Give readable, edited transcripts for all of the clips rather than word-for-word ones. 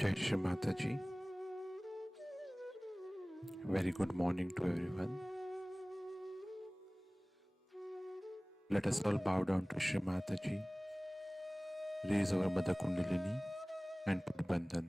Jai Shri Mataji. Very good morning to everyone. Let us all bow down to Shri Mataji, raise our Mother Kundalini and put Bandhan.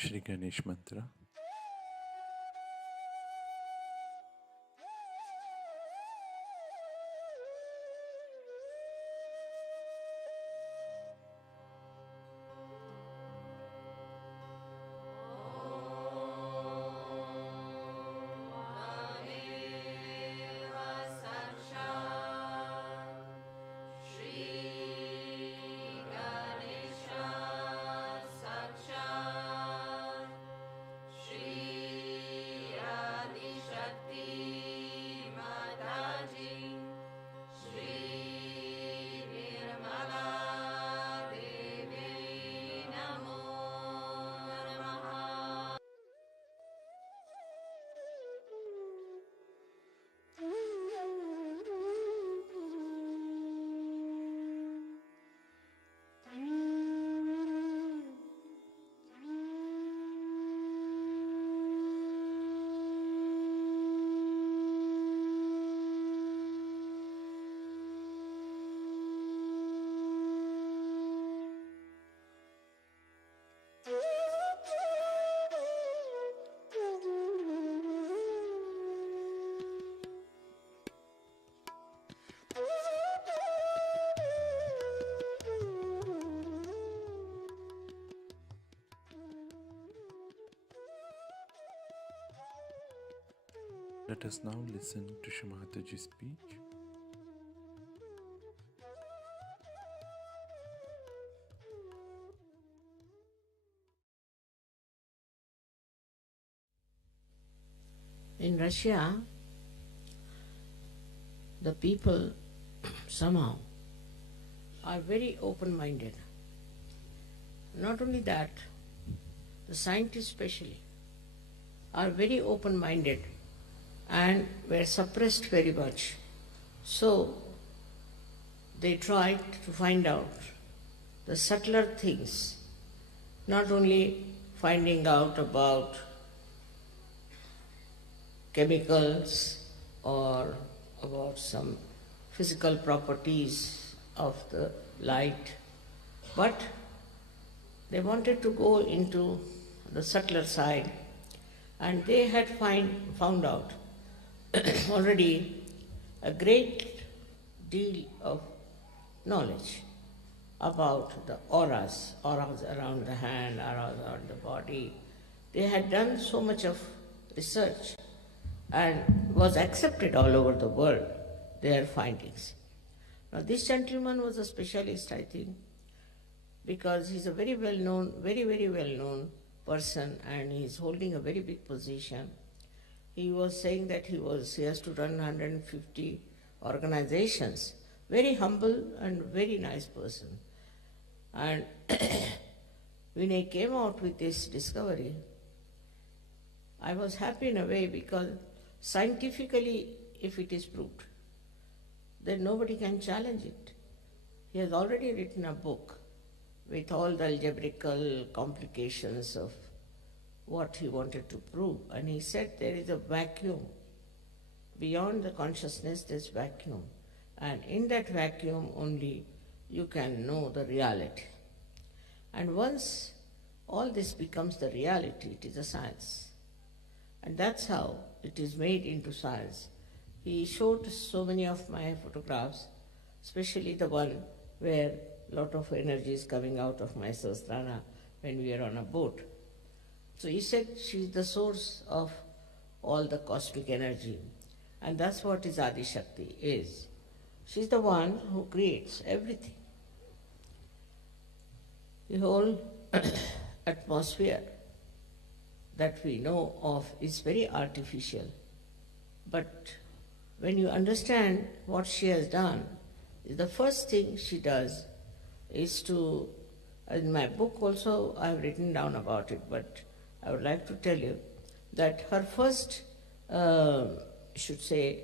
Shri Ganesh Mantra. Let us now listen to Shri Mataji's speech. In Russia, the people somehow are very open-minded. Not only that, the scientists especially are very open-minded and were suppressed very much. So they tried to find out the subtler things, not only finding out about chemicals or about some physical properties of the light, but they wanted to go into the subtler side, and they had found out already a great deal of knowledge about the auras around the hand, auras around the body. They had done so much of research and was accepted all over the world, their findings. Now this gentleman was a specialist, I think, because he's a very well-known, very well-known person, and he's holding a very big position. He was saying that he has to run 150 organizations. Very humble and very nice person. And when he came out with this discovery, I was happy in a way, because scientifically, if it is proved, then nobody can challenge it. He has already written a book with all the algebraical complications of what he wanted to prove. And he said there is a vacuum. Beyond the consciousness, there's vacuum. And in that vacuum only you can know the reality. And once all this becomes the reality, it is a science. And that's how it is made into science. He showed so many of my photographs, especially the one where a lot of energy is coming out of my Sahasrara when we are on a boat. So he said she's the source of all the cosmic energy. And that's what his Adi Shakti is. She's the one who creates everything. The whole atmosphere that we know of is very artificial. But when you understand what she has done, the first thing she does is to, in my book also I have written down about it, but I would like to tell you that her first, should say,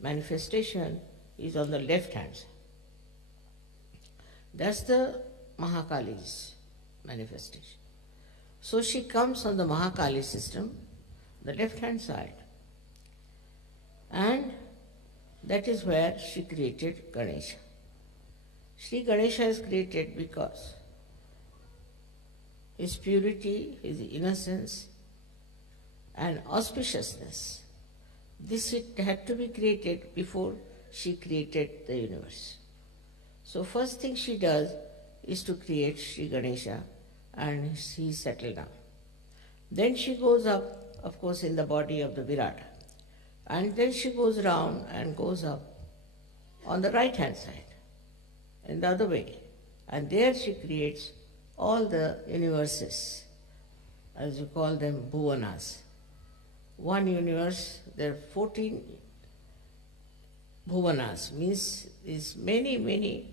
manifestation is on the left hand side. That's the Mahakali's manifestation. So she comes on the Mahakali system, the left hand side. And that is where she created Ganesha. Sri Ganesha is created because his purity, his innocence, and auspiciousness, this it had to be created before she created the universe. So first thing she does is to create Sri Ganesha, and he settled down. Then she goes up, of course, in the body of the Virata. And then she goes round and goes up on the right hand side, in the other way. And there she creates all the universes, as you call them, bhuvanas. One universe, there are 14 bhuvanas, means is many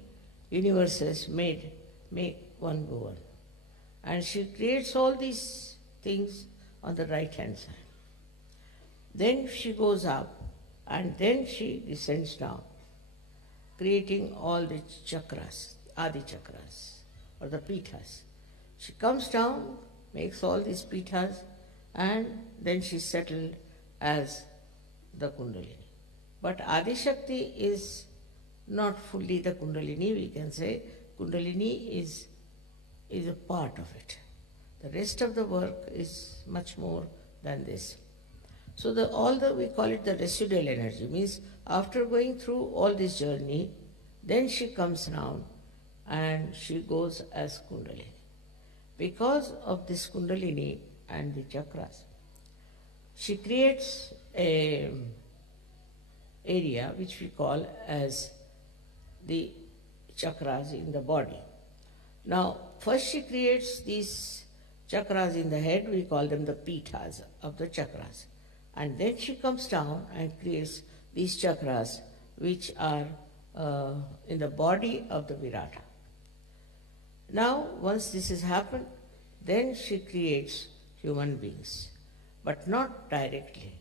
universes make one bhuvan. And she creates all these things on the right hand side. Then she goes up and then she descends down, creating all the chakras, Adi chakras, or the pithas. She comes down, makes all these pithas, and then she settled as the Kundalini. But Adi Shakti is not fully the Kundalini, we can say. Kundalini is a part of it. The rest of the work is much more than this. So we call it the residual energy, means after going through all this journey, then she comes down and she goes as Kundalini. Because of this Kundalini and the chakras, she creates an area which we call as the chakras in the body. Now, first she creates these chakras in the head, we call them the pithas of the chakras. And then she comes down and creates these chakras which are in the body of the Virata. Now, once this has happened, then she creates human beings, but not directly.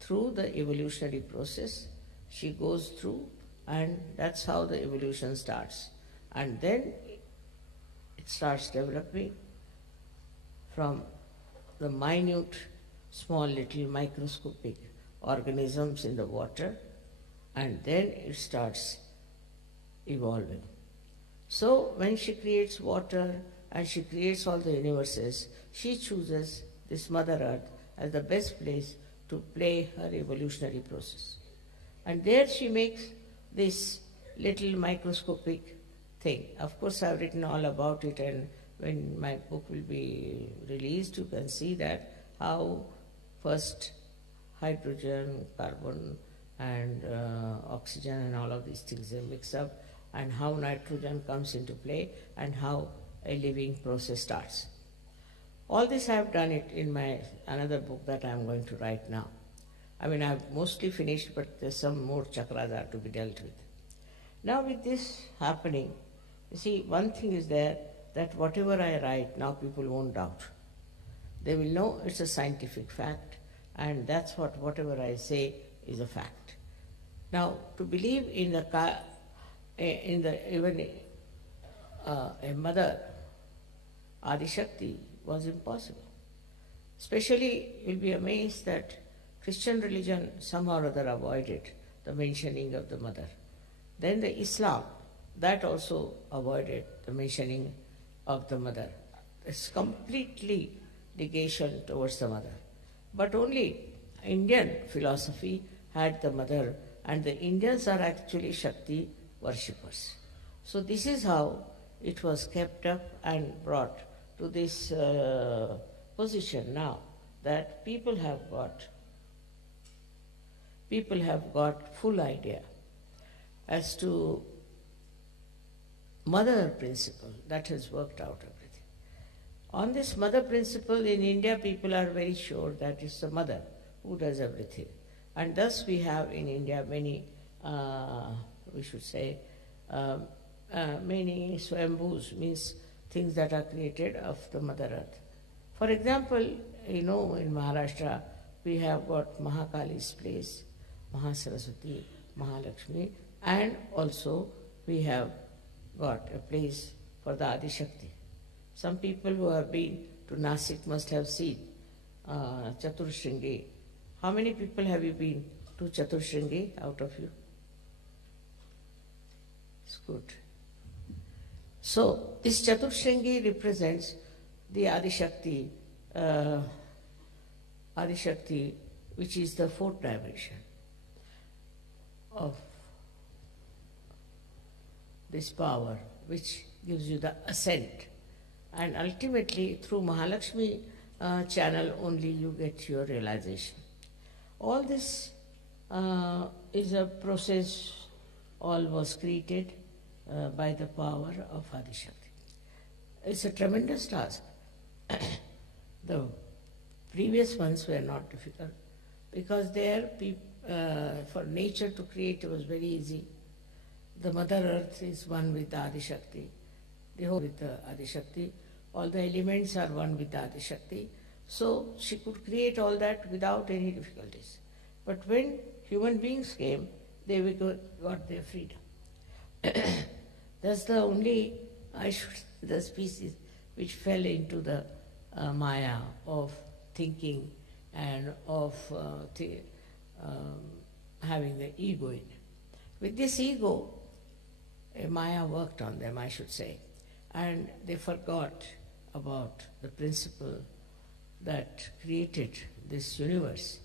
Through the evolutionary process, she goes through, and that's how the evolution starts. And then it starts developing from the minute, small little microscopic organisms in the water, and then it starts evolving. So when she creates water and she creates all the universes, she chooses this Mother Earth as the best place to play her evolutionary process. And there she makes this little microscopic thing. Of course, I've written all about it, and when my book will be released, you can see that how first hydrogen, carbon, and oxygen and all of these things are mixed up, and how nitrogen comes into play, and how a living process starts. All this I have done it in my another book that I am going to write now. I mean, I have mostly finished, but there's some more chakras are to be dealt with. Now with this happening, you see, one thing is there, that whatever I write, now people won't doubt. They will know it's a scientific fact, and that's whatever I say is a fact. Now, to believe in even a mother, Adi Shakti, was impossible. Especially, you'll be amazed that Christian religion somehow or other avoided the mentioning of the mother. Then the Islam, that also avoided the mentioning of the mother. It's completely negation towards the mother. But only Indian philosophy had the mother, and the Indians are actually Shakti worshippers. So this is how it was kept up and brought to this position now, that people have got full idea as to mother principle that has worked out everything. On this mother principle in India, people are very sure that it's the mother who does everything. And thus we have in India many, many swambhus, means things that are created of the Mother Earth. For example, in Maharashtra, we have got Mahakali's place, Mahasaraswati, Mahalakshmi, and also we have got a place for the Adi Shakti. Some people who have been to Nasik must have seen Chaturshringi. How many people have you been to Chaturshringi out of you? It's good. So, this Chaturshringi represents the Adi Shakti, which is the fourth dimension of this power, which gives you the ascent. And ultimately, through Mahalakshmi channel only you get your realization. All this is a process, all was created by the power of Adi Shakti. It's a tremendous task. The previous ones were not difficult because there, for nature to create was very easy. The Mother Earth is one with Adi Shakti, the whole with the Adi Shakti. All the elements are one with Adi Shakti. So she could create all that without any difficulties. But when human beings came, they got their freedom. That's the only, the species which fell into the maya of thinking and of having the ego in it. With this ego, maya worked on them, I should say, and they forgot about the principle that created this universe.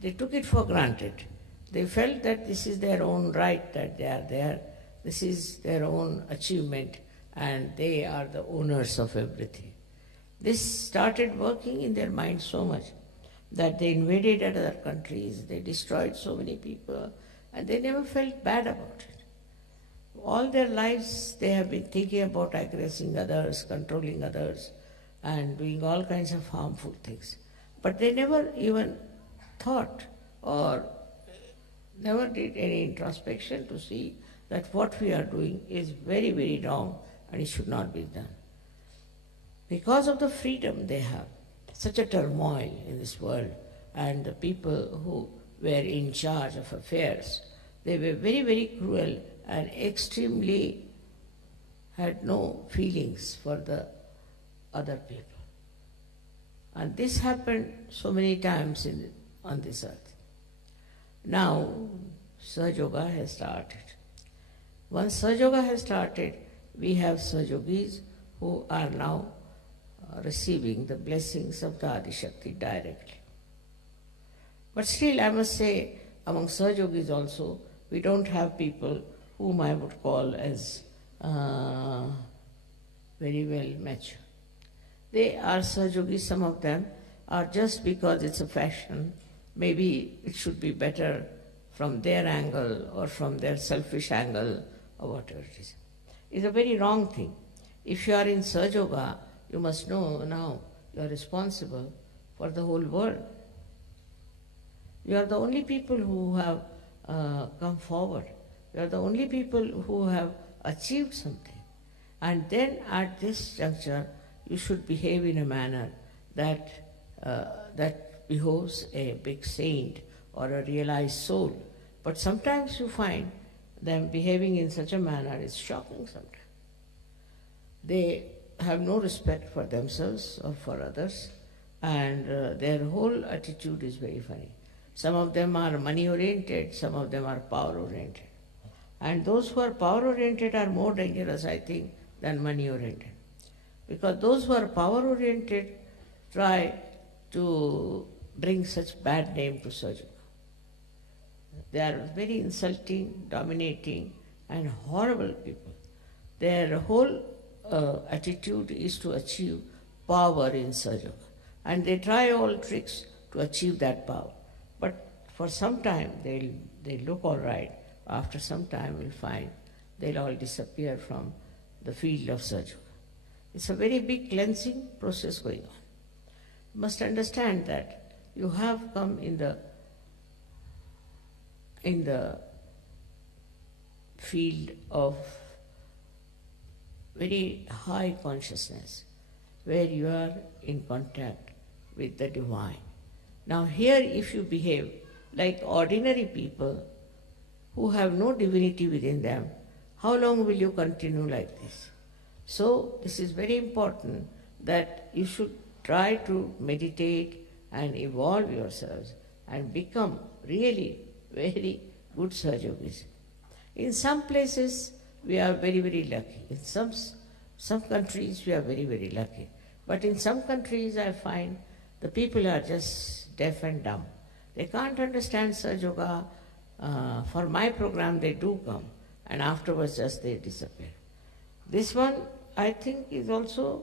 They took it for granted. They felt that this is their own right, that they are there, this is their own achievement, and they are the owners of everything. This started working in their mind so much that they invaded other countries, they destroyed so many people, and they never felt bad about it. All their lives they have been thinking about aggressing others, controlling others, and doing all kinds of harmful things. But they never even thought or never did any introspection to see that what we are doing is very, very wrong and it should not be done. Because of the freedom they have, such a turmoil in this world, and the people who were in charge of affairs, they were very, very cruel and extremely had no feelings for the other people. And this happened so many times on this earth. Now, Sahaja Yoga has started. Once Sahaja Yoga has started, we have Sahaja Yogis who are now receiving the blessings of the Adi Shakti directly. But still, I must say, among Sahaja Yogis also, we don't have people whom I would call as very well mature. They are Sahaja Yogis, some of them are just because it's a fashion. Maybe it should be better from their angle or from their selfish angle or whatever it is. It's a very wrong thing. If you are in Sahaja Yoga, you must know now you are responsible for the whole world. You are the only people who have come forward. You are the only people who have achieved something. And then at this juncture, you should behave in a manner that behoves a big saint or a realized soul. But sometimes you find them behaving in such a manner, it's shocking sometimes. They have no respect for themselves or for others, and their whole attitude is very funny. Some of them are money oriented, some of them are power oriented. And those who are power oriented are more dangerous, I think, than money oriented. Because those who are power oriented try to bring such bad name to Sahaja. They are very insulting, dominating, and horrible people. Their whole attitude is to achieve power in Sahaja. And they try all tricks to achieve that power. But for some time they'll look all right. After some time we'll find they'll all disappear from the field of Sahaja. It's a very big cleansing process going on. You must understand that you have come in the field of very high consciousness, where you are in contact with the divine. Now here, if you behave like ordinary people who have no divinity within them, how long will you continue like this? So this is very important that you should try to meditate and evolve yourselves and become really very good Sahajogis. In some places we are very, very lucky. In some countries we are very, very lucky. But in some countries I find the people are just deaf and dumb. They can't understand Sahaja. For my program they do come, and afterwards just they disappear. This one, I think, is also,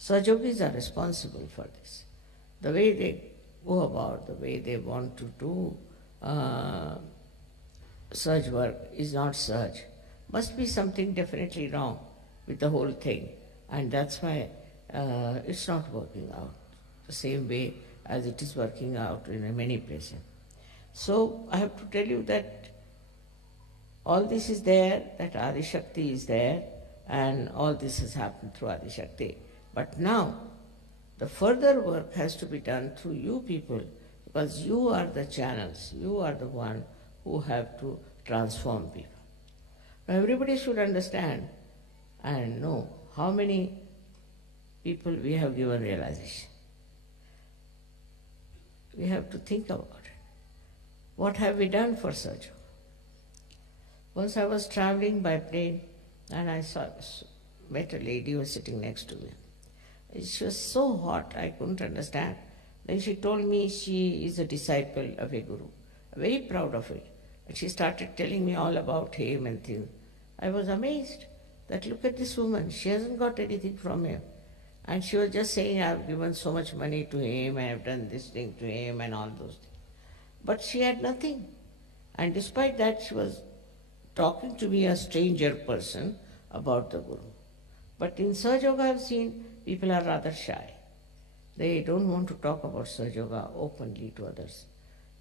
Sahajogis are responsible for this. The way they go about, the way they want to do Sahaj work is not Sahaj. Must be something definitely wrong with the whole thing, and that's why it's not working out the same way as it is working out in many places. So I have to tell you that all this is there, that Adi Shakti is there, and all this has happened through Adi Shakti. But now the further work has to be done through you people, because you are the channels, you are the one who have to transform people. Now everybody should understand and know how many people we have given realization. We have to think about it. What have we done for Sahaja? Once I was traveling by plane and I met a lady who was sitting next to me. She was so hot, I couldn't understand. Then she told me she is a disciple of a guru, very proud of it. And she started telling me all about him and things. I was amazed that look at this woman, she hasn't got anything from him. And she was just saying, I have given so much money to him, I have done this thing to him and all those things. But she had nothing. And despite that, she was talking to me, a stranger person, about the Guru. But in Sahaja Yoga I have seen people are rather shy. They don't want to talk about Sahaja Yoga openly to others,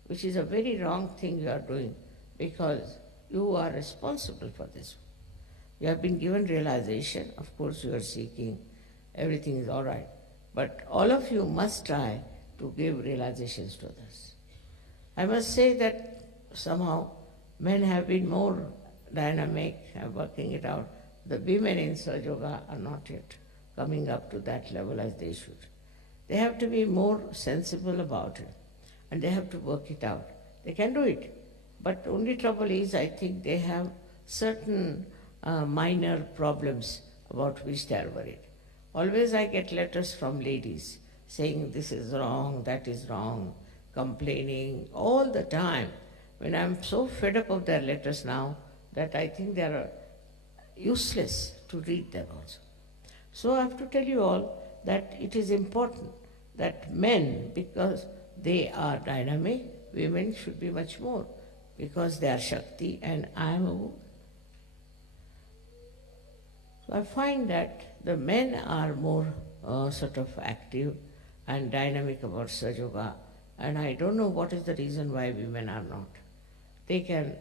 which is a very wrong thing you are doing, because you are responsible for this. You have been given realization, of course you are seeking, everything is all right. But all of you must try to give realizations to others. I must say that somehow men have been more dynamic and working it out. The women in Sahaja Yoga are not yet coming up to that level as they should. They have to be more sensible about it and they have to work it out. They can do it. But only trouble is, I think they have certain minor problems about which they are worried. Always I get letters from ladies saying this is wrong, that is wrong, complaining all the time. When I'm so fed up of their letters now that I think they are useless to read them also. So I have to tell you all that it is important that men, because they are dynamic, women should be much more, because they are Shakti and I am a woman. So I find that the men are more sort of active and dynamic about Sahaja Yoga, and I don't know what is the reason why women are not. They can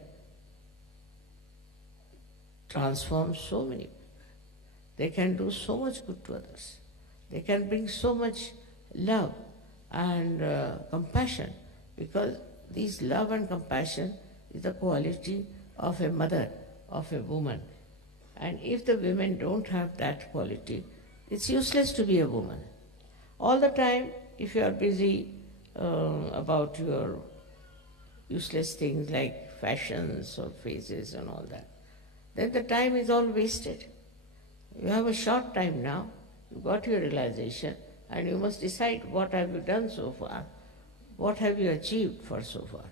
transform so many people. They can do so much good to others. They can bring so much love and compassion, because this love and compassion is the quality of a mother, of a woman. And if the women don't have that quality, it's useless to be a woman. All the time if you are busy about your useless things like fashions or faces and all that, then the time is all wasted. You have a short time now, you got your realization, and you must decide what have you done so far, what have you achieved for so far.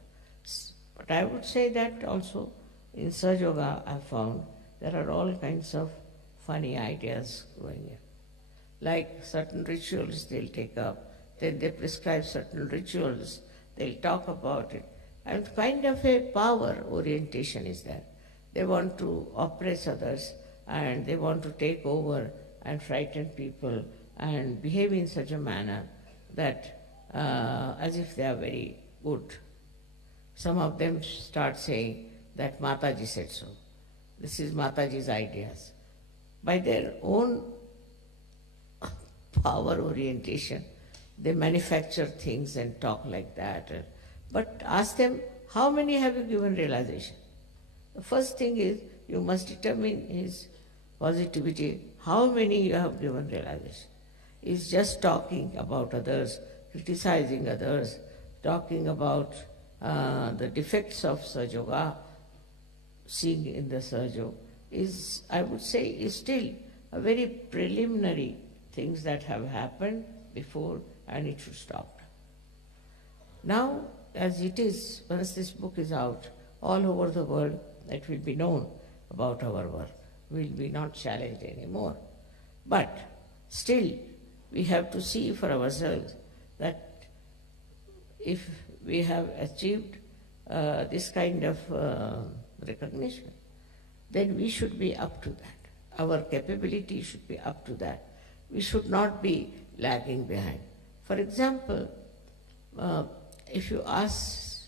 But I would say that also in Sahaja Yoga I found there are all kinds of funny ideas going in. Like certain rituals they'll take up, then they prescribe certain rituals, they'll talk about it. And kind of a power orientation is there. They want to oppress others and they want to take over and frighten people and behave in such a manner that as if they are very good. Some of them start saying that Mataji said so. This is Mataji's ideas. By their own power orientation, they manufacture things and talk like that. But ask them, how many have you given realization? The first thing is, you must determine his positivity, how many you have given realization. He's just talking about others, criticizing others, talking about the defects of Sahaja Yoga, seeing in the Sahaja Yoga, is, I would say, is still a very preliminary things that have happened before, and it should stop. Now, as it is, once this book is out, all over the world, it will be known about our work. We will be not challenged anymore. But still, we have to see for ourselves that if we have achieved this kind of recognition, then we should be up to that. Our capability should be up to that. We should not be lagging behind. For example, if you ask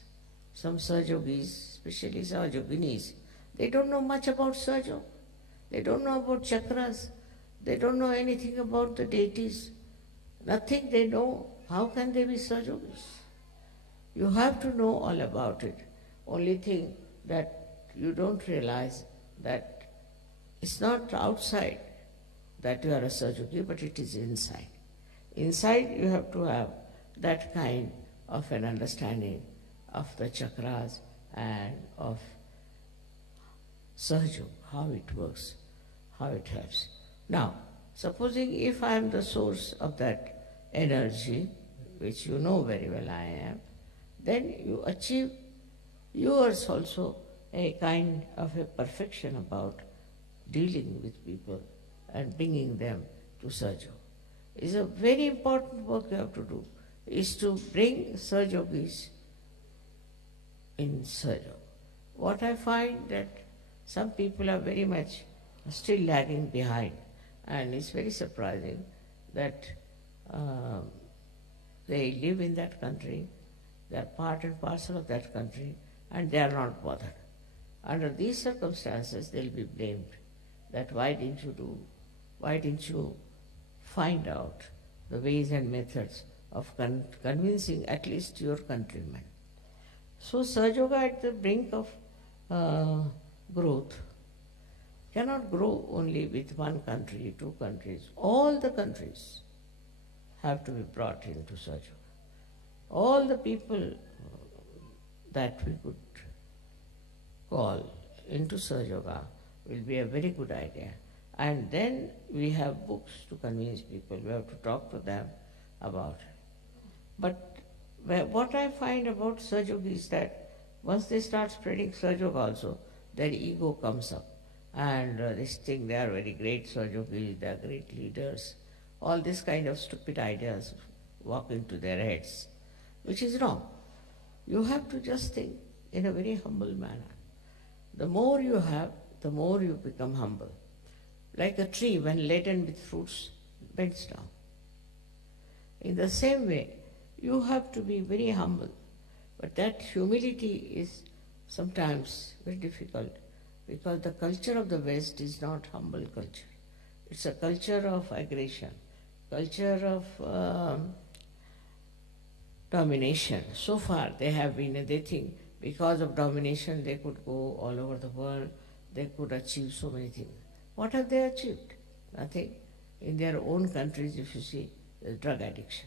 some Sahaja Yogis, especially Sahaja Yoginis, they don't know much about Sahaja Yoga. They don't know about chakras. They don't know anything about the deities. Nothing they know. How can they be Sahaja Yogis? You have to know all about it. Only thing that you don't realize that it's not outside that you are a Sahaja Yogi, but it is inside. Inside you have to have that kind of an understanding of the chakras and of Sahaja Yoga, how it works, how it helps. Now, supposing if I am the source of that energy, which you know very well I am, then you achieve yours also a kind of a perfection about dealing with people and bringing them to Sahaja Yoga. It's a very important work you have to do, is to bring Sahaja Yogis in Sahaja Yoga. What I find that some people are very much still lagging behind, and it's very surprising that they live in that country, they are part and parcel of that country, and they are not bothered. Under these circumstances, they'll be blamed that why didn't you find out the ways and methods of convincing at least your countrymen. So Sahaja Yoga at the brink of growth cannot grow only with one country, two countries. All the countries have to be brought into Sahaja Yoga. All the people that we could call into Sahaja Yoga will be a very good idea. And then we have books to convince people. We have to talk to them about it. But what I find about Sahaja Yoga is that once they start spreading Sahaja Yoga also, their ego comes up. And they think they are very great Sahaja Yogis, they are great leaders. All this kind of stupid ideas walk into their heads, which is wrong. You have to just think in a very humble manner. The more you have, the more you become humble. Like a tree, when laden with fruits, bends down. In the same way, you have to be very humble. But that humility is sometimes very difficult, because the culture of the West is not humble culture. It's a culture of aggression, culture of domination. So far they think because of domination they could go all over the world, they could achieve so many things. What have they achieved? Nothing. In their own countries, if you see, there's drug addiction.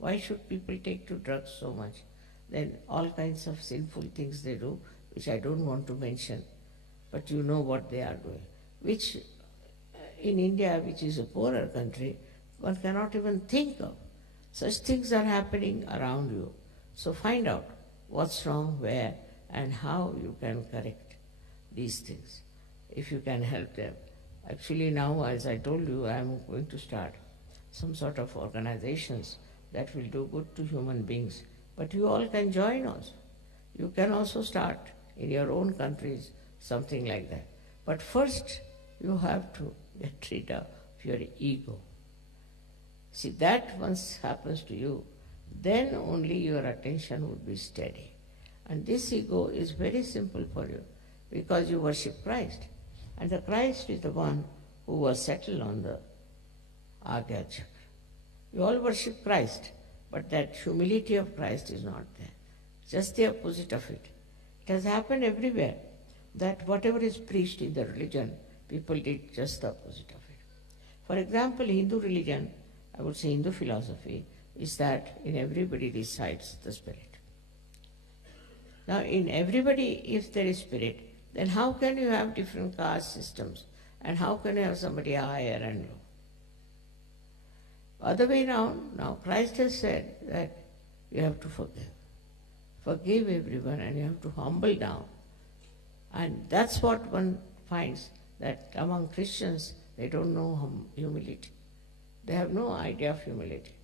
Why should people take to drugs so much? Then all kinds of sinful things they do, which I don't want to mention, but you know what they are doing, which in India, which is a poorer country, one cannot even think of. Such things are happening around you. So find out what's wrong, where, and how you can correct these things, if you can help them. Actually now, as I told you, I am going to start some sort of organizations that will do good to human beings. But you all can join also. You can also start in your own countries something like that. But first, you have to get rid of your ego. See, that once happens to you, then only your attention would be steady. And this ego is very simple for you because you worship Christ. And the Christ is the one who was settled on the Agya Chakra. You all worship Christ, but that humility of Christ is not there. Just the opposite of it. It has happened everywhere that whatever is preached in the religion, people did just the opposite of it. For example, Hindu religion, I would say Hindu philosophy, is that in everybody resides the spirit. Now, in everybody, if there is spirit, then how can you have different caste systems? And how can you have somebody higher and low? Other way around, now Christ has said that you have to forgive. Forgive everyone and you have to humble down. And that's what one finds, that among Christians, they don't know humility. They have no idea of humility.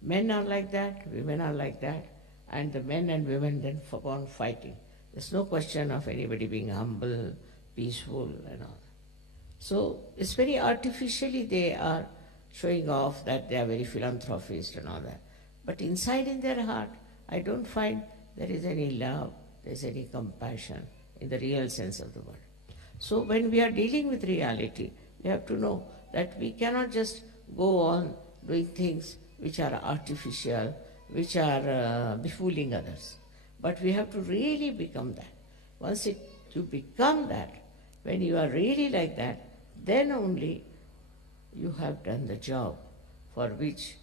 Men are like that, women are like that, and the men and women then go on fighting. There's no question of anybody being humble, peaceful and all. So it's very artificially they are showing off that they are very philanthropist and all that. But inside in their heart, I don't find there is any love, there is any compassion in the real sense of the word. So when we are dealing with reality, we have to know that we cannot just go on doing things which are artificial, which are befooling others. But we have to really become that. Once you become that, when you are really like that, then only you have done the job for which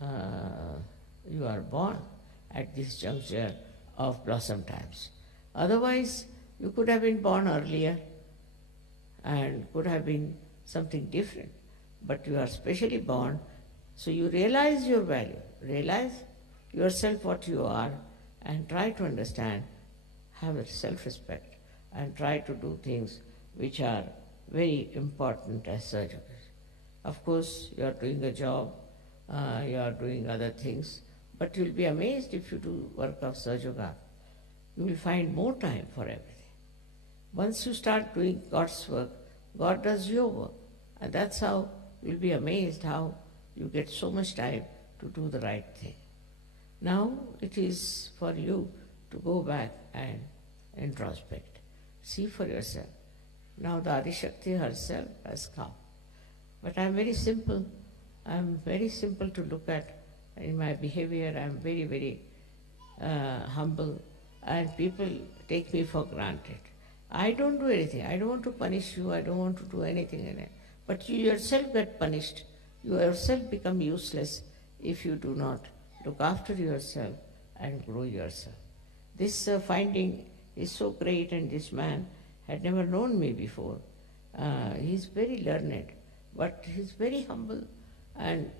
you are born at this juncture of blossom times. Otherwise, you could have been born earlier and could have been something different. But you are specially born, so you realize your value, realize yourself what you are, and try to understand, have self-respect, and try to do things which are very important as surgeons. Of course, you are doing a job, you are doing other things, but you'll be amazed if you do work of Sahaja. You will find more time for everything. Once you start doing God's work, God does your work. And that's how you'll be amazed how you get so much time to do the right thing. Now it is for you to go back and introspect. See for yourself. Now the Adishakti herself has come. But I'm very simple. I'm very simple to look at in my behavior. I'm very, very humble, and people take me for granted. I don't do anything. I don't want to punish you. I don't want to do anything in it. But you yourself get punished. You yourself become useless if you do not look after yourself and grow yourself. This finding is so great, and this man had never known me before. He's very learned, but he's very humble. And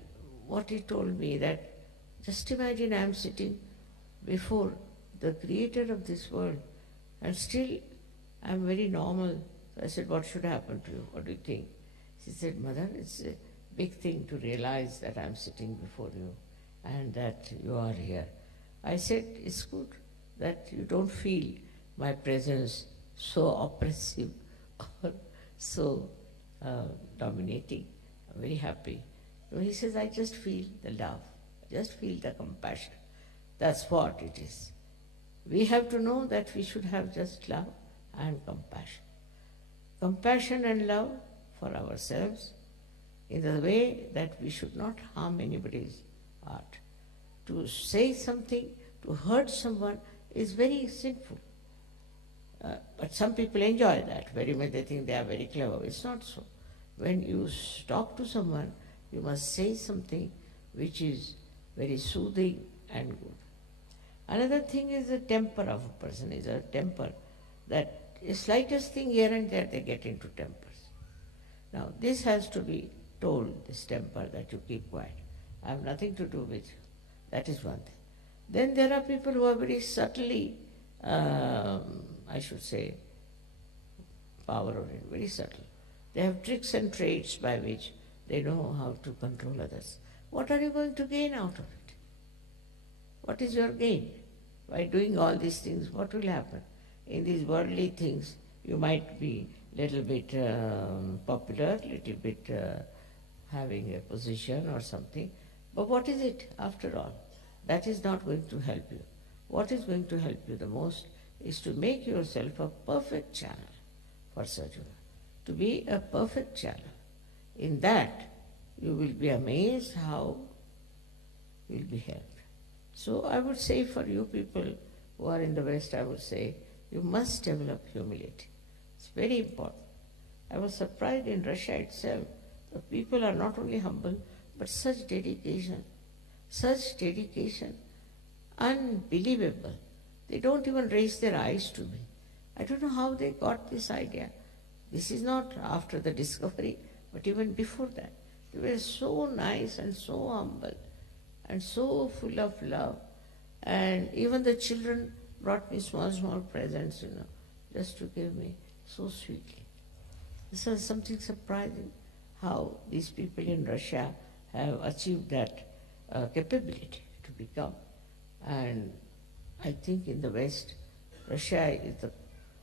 what he told me that, just imagine I am sitting before the creator of this world, and still I am very normal. So I said, what should happen to you? What do you think? She said, Mother, it's a big thing to realize that I am sitting before you and that you are here. I said, it's good that you don't feel my presence so oppressive or so dominating. I'm very happy. So he says, I just feel the love, I just feel the compassion. That's what it is. We have to know that we should have just love and compassion. Compassion and love for ourselves in the way that we should not harm anybody's heart. To say something, to hurt someone is very sinful. But some people enjoy that very much. They think they are very clever. It's not so. When you talk to someone, you must say something which is very soothing and good. Another thing is the temper of a person, is a temper that the slightest thing here and there they get into tempers. Now this has to be told, this temper, that you keep quiet. I have nothing to do with you. That is one thing. Then there are people who are very subtly, I should say, power-oriented, very subtle. They have tricks and traits by which they know how to control others. What are you going to gain out of it? What is your gain? By doing all these things, what will happen? In these worldly things, you might be little bit popular, little bit having a position or something, but what is it after all? That is not going to help you. What is going to help you the most is to make yourself a perfect channel for Sajuna, to be a perfect channel. In that, you will be amazed how you will be helped. So I would say for you people who are in the West, I would say you must develop humility. It's very important. I was surprised in Russia itself. The people are not only humble, but such dedication, unbelievable. They don't even raise their eyes to me. I don't know how they got this idea. This is not after the discovery, but even before that. They were so nice and so humble and so full of love. And even the children brought me small, small presents, just to give me so sweetly. This is something surprising, how these people in Russia have achieved that capability to become. And I think in the West, Russia is the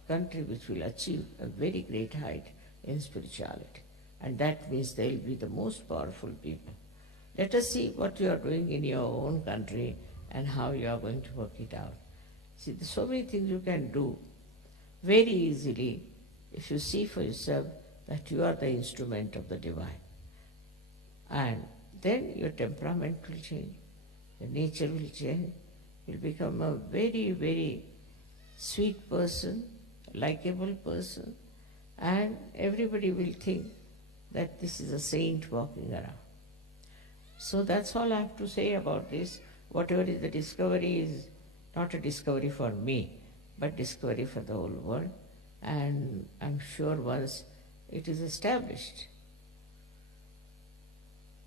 country which will achieve a very great height in spirituality. And that means they will be the most powerful people. Let us see what you are doing in your own country and how you are going to work it out. See, there's so many things you can do very easily if you see for yourself that you are the instrument of the divine. And then your temperament will change, your nature will change, you'll become a very, very sweet person, likable person, and everybody will think that this is a saint walking around. So that's all I have to say about this. Whatever is the discovery is not a discovery for me, but discovery for the whole world. And I'm sure once it is established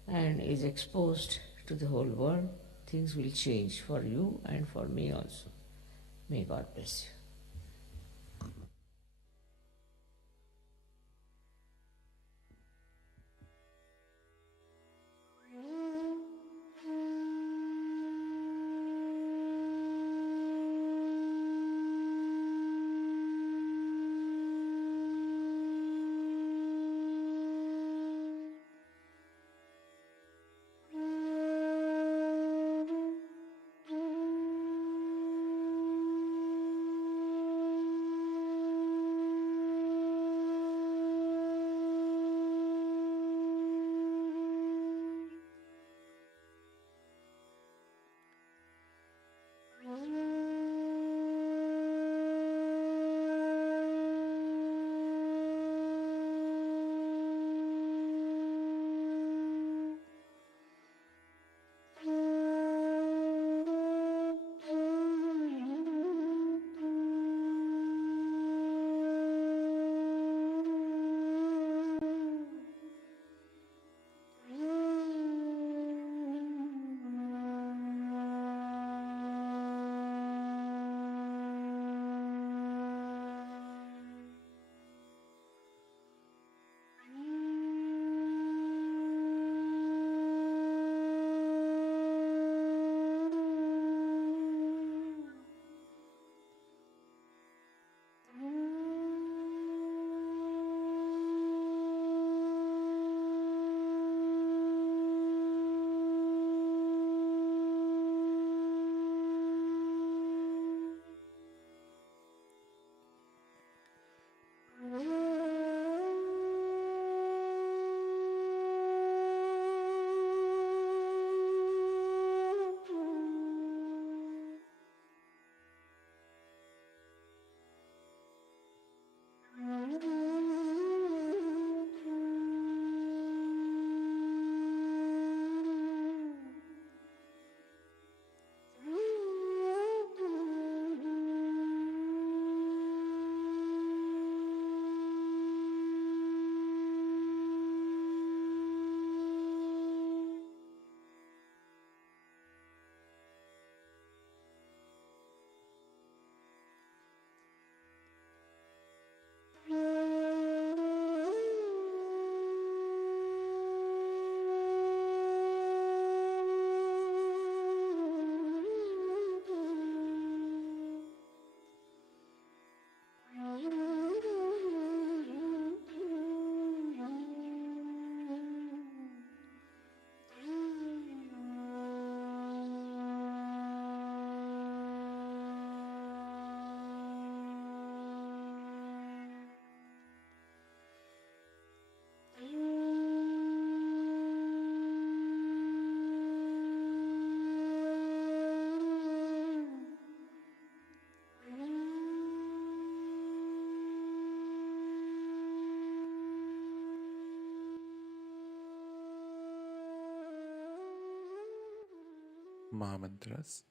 and is exposed to the whole world, things will change for you and for me also. May God bless you. Mahamantras.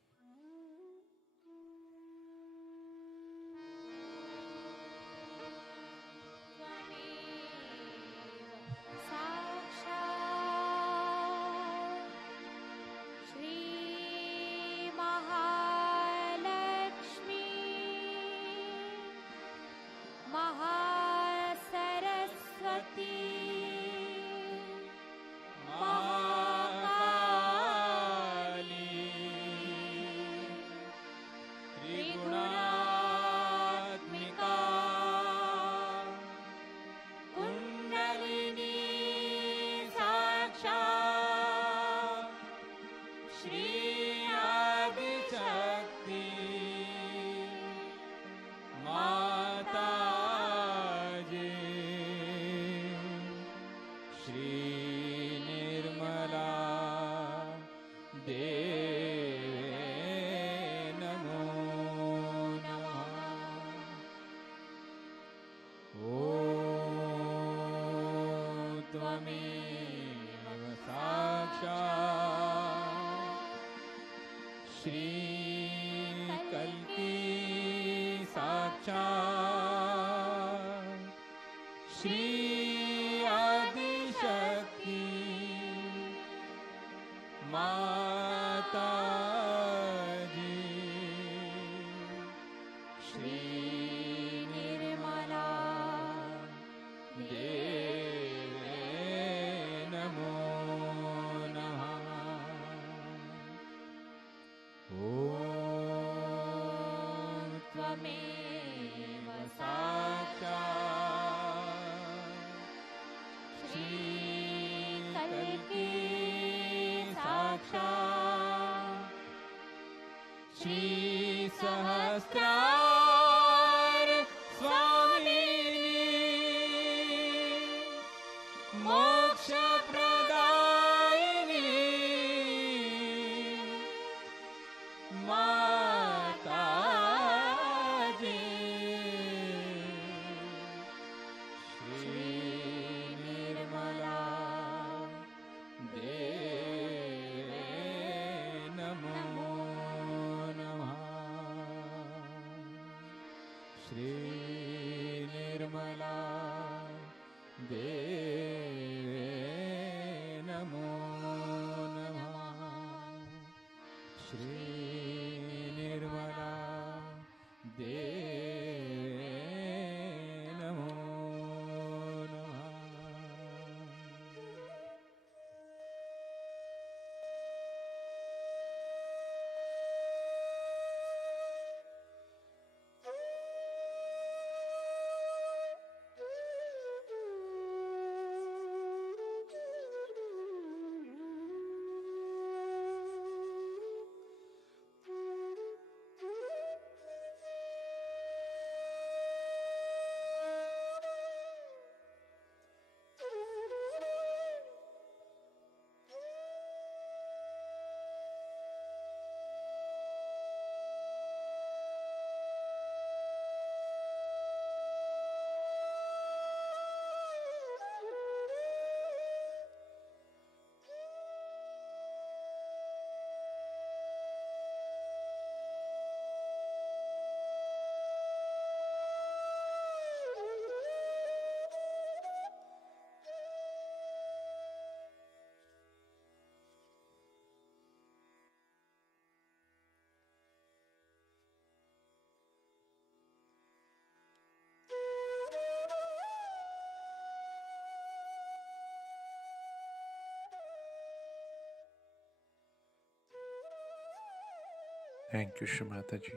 Thank you, Shrimata ji,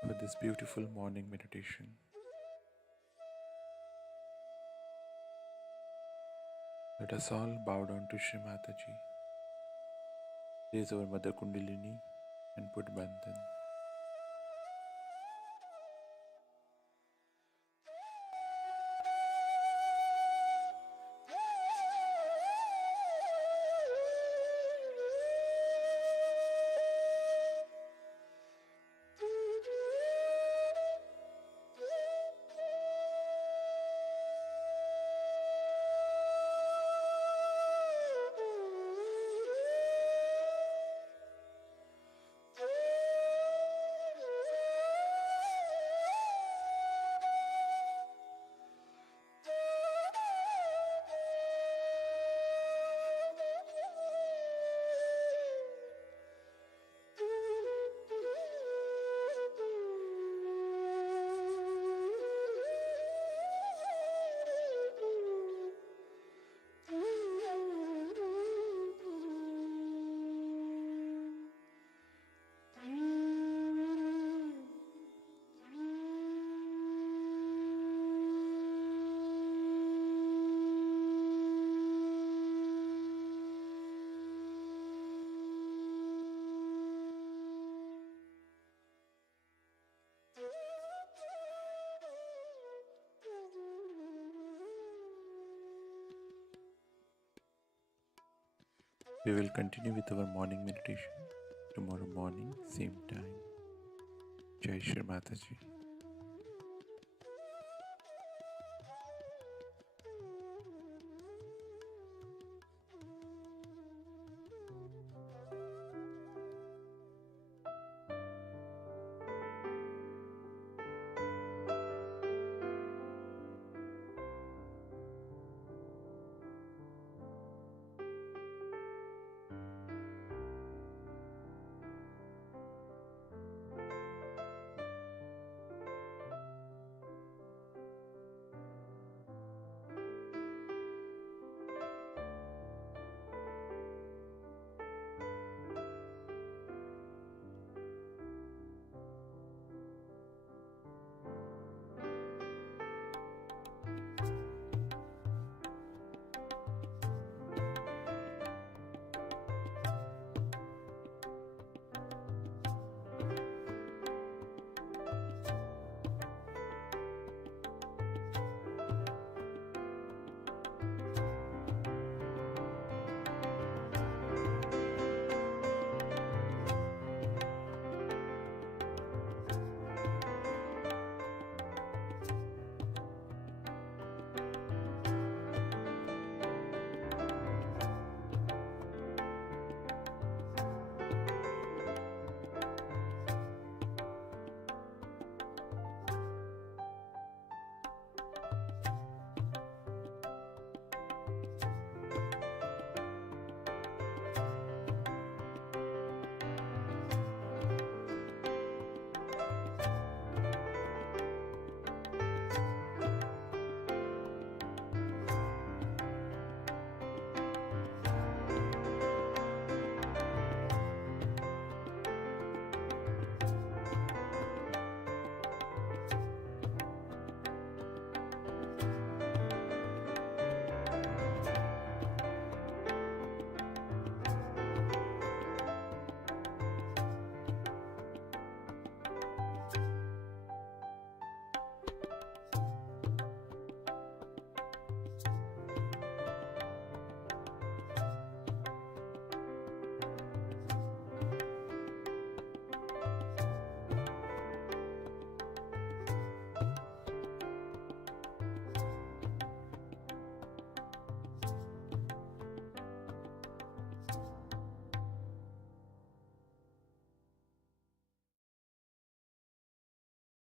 for this beautiful morning meditation. Let us all bow down to Shrimata ji, raise our Mother Kundalini and put Bandhan. We will continue with our morning meditation tomorrow morning, same time. Jai Shri Mataji.